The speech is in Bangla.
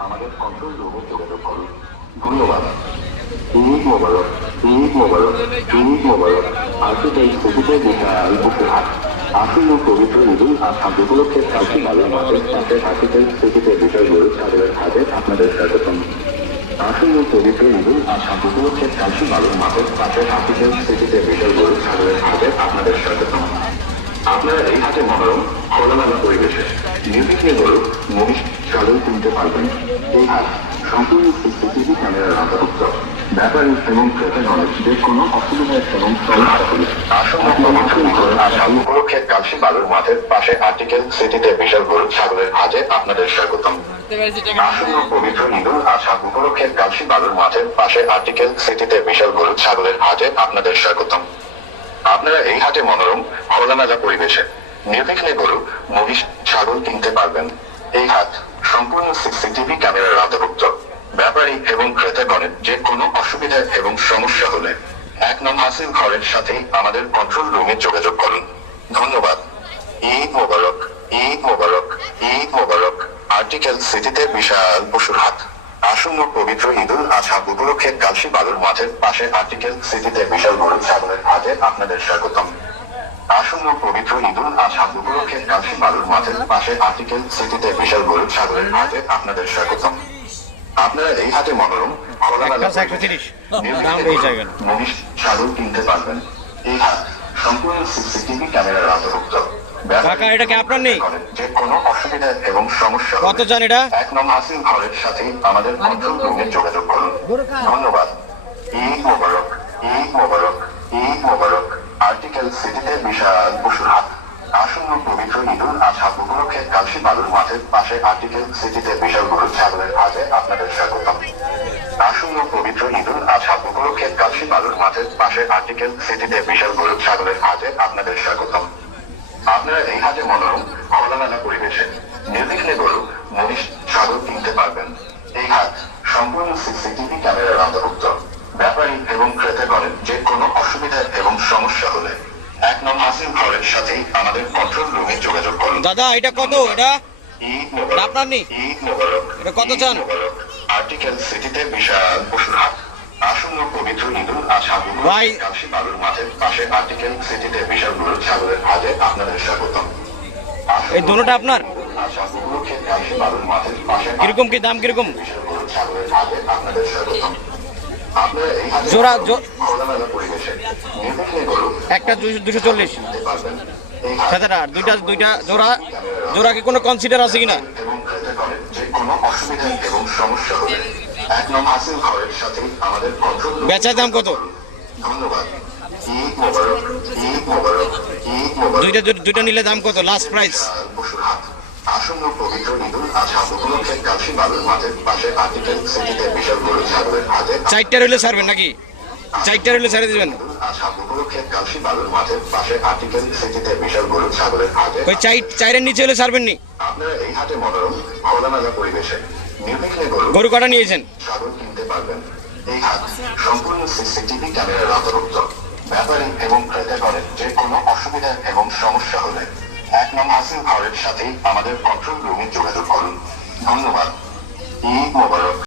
আমাদের কন্ট্রোল রুমে যোগাযোগ করুন ধন্যবাদ ঈদ মোবারক ঈদ মোবারক ঈদ মোবারক পবিত্র সাথে স্মৃতিতে বিশাল গরু ছাগলের হাটে আপনাদের স্বাগতম আসুন পবিত্র ঈদুল আজহা উপলক্ষে কালকি মালের ছাগলের আপনাদের স্বাগতম আপনারা এই হাটে মনোরম খোলামেলা পরিবেশে নির্বিঘ্নে গরু মহিষ ছাগল কিনতে পারবেন। এই হাট সম্পূর্ণ সিসিটিভি ক্যামেরার অন্তর্ভুক্ত। ব্যাপারী এবং ক্রেতাগণের যে কোনো অসুবিধা এবং উপলক্ষে কালসি বালুর মাঠের পাশে আর্টিকেল সিটিতে বিশাল গরু ছাগলের হাটে আপনাদের স্বাগতম। উপলক্ষে কালসি বালুর মাঠের পাশে আর্টিকেল সিটিতে বিশাল গরু ছাগলের হাটে আপনাদের স্বাগতম। আপনারা এই হাটে মনোরম, খোলামেলা পরিবেশে নির্বিঘ্নে গরু, মহিষ, ছাগল কিনতে পারবেন। এই হাট সম্পূর্ণ সিসিটিভি ক্যামেরার অন্তর্ভুক্ত ব্যাপারী এবং ক্রেতাগণের যে কোনো অসুবিধা এবং সমস্যা হলে এক নং হাসিল ঘরের সাথেই আমাদের কন্ট্রোল রুমে যোগাযোগ করুন। ধন্যবাদ। ঈদ মোবারক ঈদ মোবারক ঈদ মোবারক। আর্টিকেল সিটিতে বিশাল পশুর হাট। আসন্ন পবিত্র ঈদুল আজহা উপলক্ষে কালসি বালুর মাঠের পাশে আর্টিকেল সিটিতে বিশাল গরু ছাগলের হাটে আপনাদের স্বাগতম। আসন্ন পবিত্র ঈদুল আজহা উপলক্ষে কালসি বালুর মাঠের পাশে আর্টিকেল সিটিতে বিশাল গরু ছাগলের হাটে আপনাদের স্বাগতম। আপনারা এই হাটে মনোরম ছাগল কিনতে পারবেন। এই হাট সম্পূর্ণ সিসিটিভি ক্যামেরার অন্তর্ভুক্ত। কাকা, এটা কি আপনার নেই? যে কোনো অসুবিধা এবং সমস্যা কত চান এটা? এক নং হাসিল ঘরের সাথে আমাদের কন্ট্রোল রুমে যোগাযোগ করুন। ধন্যবাদ। ঈদ মোবারক ঈদ মোবারক ঈদ মোবারক। আর্টিকেল সিটিতে বিশাল পশুর হাট আসন্ন পবিত্র ঈদুল আজহা উপলক্ষে কালসি বালুর মাঠের পাশে আর্টিকেল সিটিতে বিশাল গরু ছাগলের হাটে আপনাদের স্বাগতম। আসন্ন পবিত্র ঈদুল আজহা উপলক্ষে কালসি বালুর মাঠের পাশে আর্টিকেল সিটিতে বিশাল গরু ছাগলের হাটে আপনাদের স্বাগতম। আপনারা এই হাটে মনোরম খোলামেলা পরিবেশে নির্বিঘ্নে গরু মহিষ ছাগল কিনতে পারবেন। এই হাট সম্পূর্ণ সিসিটিভি ক্যামেরার অন্তর্ভুক্ত। ব্যাপারী এবং ক্রেতাগণের যে কোনো অসুবিধা এবং সমস্যা হলে এক নং হাসিল ঘরের সাথেই আমাদের কন্ট্রোল রুমে যোগাযোগ করুন। দাদা এটা কত? এটা? আপনার নেই? এটা কত চান? আর্টিকেল সিটিতে বিশাল পশুর হাট আসন্ন পবিত্র ঈদুল আজহা ভাই। কালসি বালুর মাঠের পাশে আর্টিকেল সিটিতে বিশাল গরু ছাগলের হাটে আপনাদের স্বাগতম। এই দুটোটা আপনার? কীরকম কি দাম কীরকম? জোড়া একটা দুশো চল্লিশ। আর দুইটা দুইটা জোড়া জোড়া কি কোনো কনসিডার আছে কিনা? বেচার দাম কত? দুইটা দুই- দুইটা নিলে দাম কত? লাস্ট প্রাইস চারটা রইলে ছাড়বেন নাকি? চারটা রইলে ছেড়ে দিবেন? চাইরের নিচে হলে ছাড়বেন নি আপনারা এই হাটে মনোরম পরিবেশে। গরু কটা নিয়েছেন? সম্পূর্ণ সিসিটিভি ক্যামেরার এবং অসুবিধা এবং সমস্যা হলে এক হাসিল ঘরের সাথেই আমাদের কন্ট্রোল রুমে যোগাযোগ করুন। ধন্যবাদ।